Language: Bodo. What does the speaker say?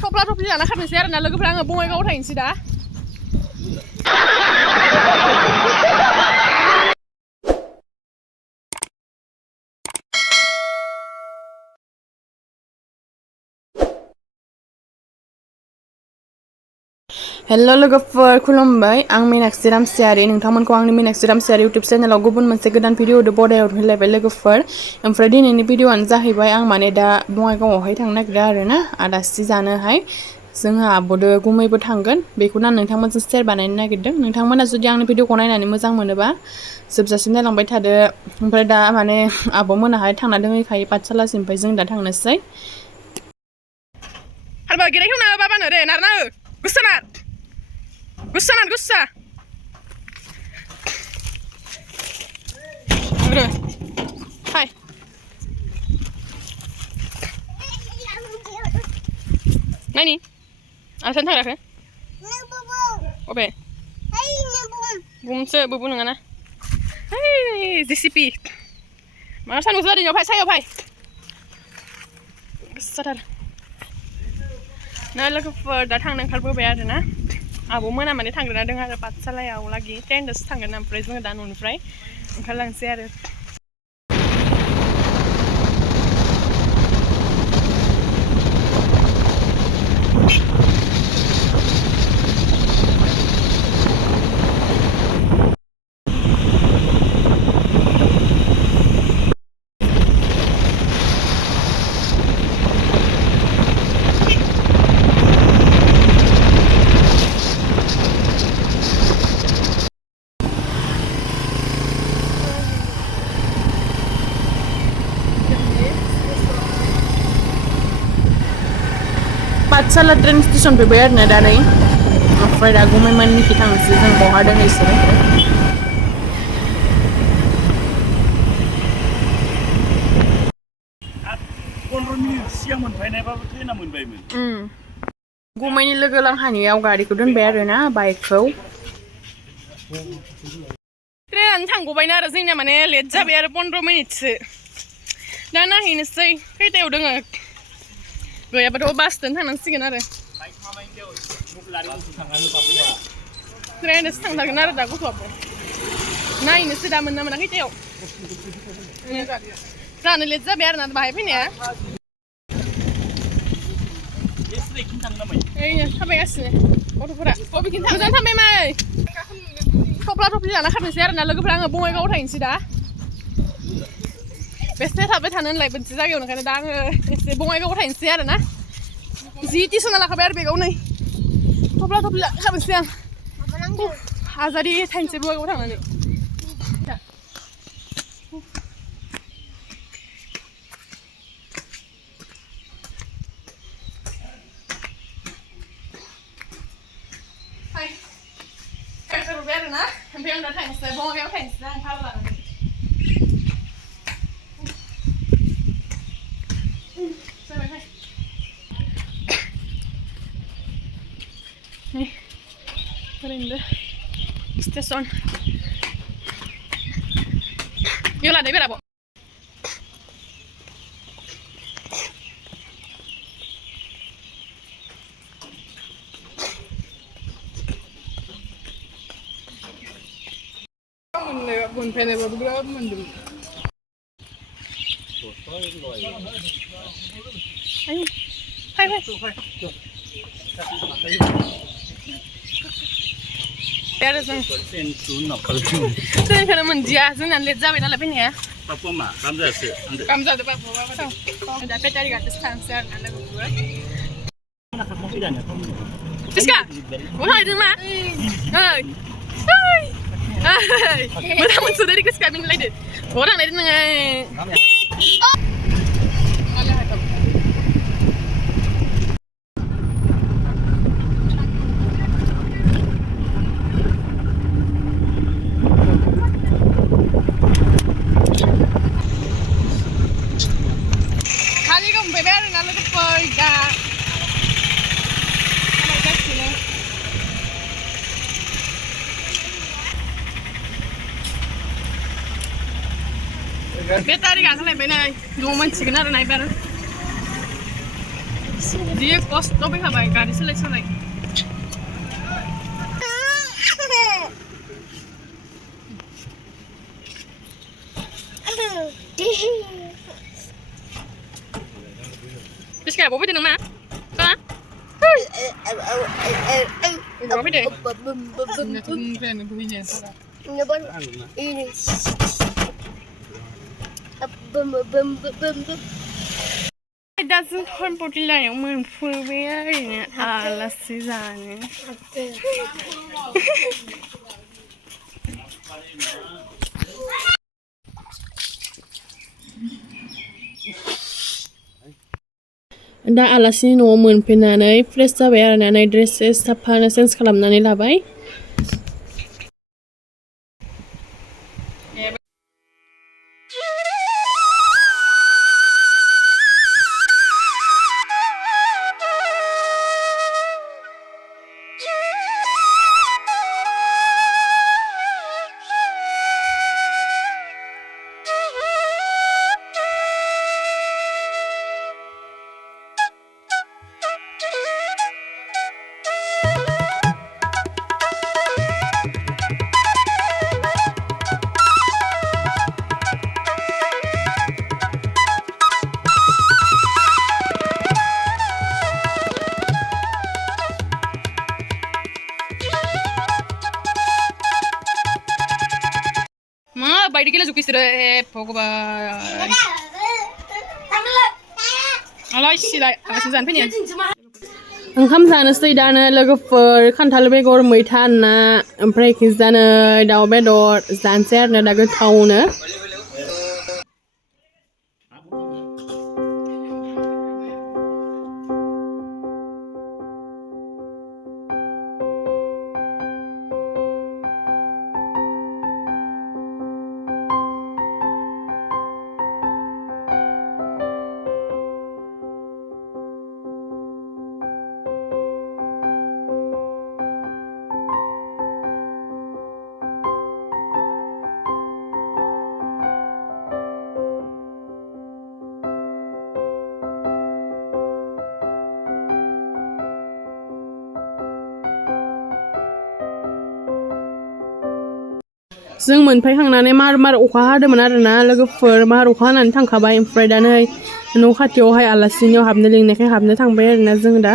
थफ्ला थफ्लि लाना खारनोसै आरोना लोगोफोरा आङो बङाइगावआव थाहैनोसै दा हेलो लोगोफोर खुलुमबाय आं मीनाक्षी रामसियारि नोंथांमोनखौ आंनि मीनाक्षी रामसियारि इउटुब चेनेलाव गुबुन मोनसे गोदान भिडिअ बरायहर होलायबाय लोगोफोर ओमफ्राय दिनैनि भिडिअआनो जाहैबाय आं माने दा बङाइगावआवहाय थांनो नागिरदों आरोना आलासि जानोहाय जोंहा आब'दो गुमैबो थांगोन बेखौनो आं नोंथांमोनजों शेयार बानायनो नागिरदों नोंथांमोना जुदि आंनि भिडिअखौ नायनानै मोजां मोनोबा जोबजासिम नायलांबाय थादो ओमफ्राय दा माने आब'मोनाहाय थांना दोंहैखायो पाठशालासिम ओमफ्राय जों दा थांनोसै हारबा गेरेखौना बाबानो रे नारना हो गुस्सानार गुस्सानार गुस्सा रे हाय नानि आसान थांराखै अबे बुमसो बुबु नङा ना ओइ जेसिपि मा सानदुं जादों फाय सायाव फाय गुस्साथार ना लोगोफोर दा थांनो ओंखारबोबाय आरोना आब'मोना माने थांग्रोना दं आरो पाठशालायाव लागि ट्रेनजोंसो थांगोन ओमफ्राय जोङो दा न'निफ्राय ओंखारलांसै आरो पाठशाला ट्रेन स्टेशन फैबाय आरोना दा नै ओमफ्राय दा गुमैमोननिखि थांनोसै जों बहा दं इसोरो 15 मिनिट सिगां मोनफैनायबाबो ट्रेना मोनबायमोन गुमैनि लोगो लांहानियाव गारिखौ दोनबाय आरोना बाइकखौ ट्रेनानो थांगबायना आरो जोंनिया माने लेट जाबाय आरो 15 मिनिटसो दा नायहैनोसै खैथायाव दोङो गैयाबाथ' बासजों थांनांसिगोन आरो ट्रेनजोंसो थांथारगोन आरो दा गथ'आबो नायनोसै दा मोनना मोना खैथायाव जानो लेट जाबाय आरोना बाहाय फैनाया ओइनो थाबायगासिनो गथ'फोरा बबेथिं थांगोन थांबाय माय थफ्ला थफ्लि लाना खारनोसै आरोना लोगोफोरा आङो बङाइगावआव थाहैनोसै दा बेसे थाबाय थानो होनलाय मोनसे जायगायाव ओंखायनो दा आङो एसे बङाइगावआव थाहैनोसै आरोना जि टिउसना लाखाबाय आरो बेगाव नै थफ्ला थफ्लि खारनोसै आं हाजारि थाहैनोसै बङाइगावआव थांनानै ओंखारबाय आरोना ओमफ्राय आं दा थाहैनोसै बङाइगावआव थाहैनोसै आं भारा लानानै ओरैनो स्टेशन बेयाव लादो बेराबो मोनफैनायबाबो बिराद मोन्दों आयौ फाय आरो जों ट्रेनखौनो मोनदिया जोंना लेट जाबाय नालाय फैनाया काम जादो बाबुआबो दा बेटारि गाखोसो थांसै आरोना लोगोफोर सिस्का बहा थांदों मा ओइ मोजां मोनसोदो रे सिस्का मिनिलायदो बहा थांनायदो नोङो बेटारि गाखोलायबाय नै न' मोनसिगोन आरो ना एबार Dia kos to fैखाबाय गारि सोलाय सोलाय Terus kayak apa itu nama? Hah? Apa itu? दा जों थनपटिलायाव मोनफैबाय ओरैनो आलासि जानो दा आलासिनि न'आव मोनफैनानै फ्रेश जाबाय आरोना नै ड्रेस साफानो चेन्ज खालामनानै लाबाय बायदि गेले जुकिसरो भगबान आलाय सिलाय आलासि जानो फैनाया ओंखाम जानोसै दानो लोगोफोर खान्थाल बेगर मैथा ना ओमफ्राय खिजानो दाउ बेदर जानोसै आरोना दा गोथावनो जों मोनफैखांनानै मार अखा हादोंमोन आरोना लोगोफोर मार अखा हानानै थांखाबाय ओमफ्राय दा नै न' खाथियावहाय आलासिनियाव हाबनो लिंनायखाय हाबनो थांबाय आरोना जों दा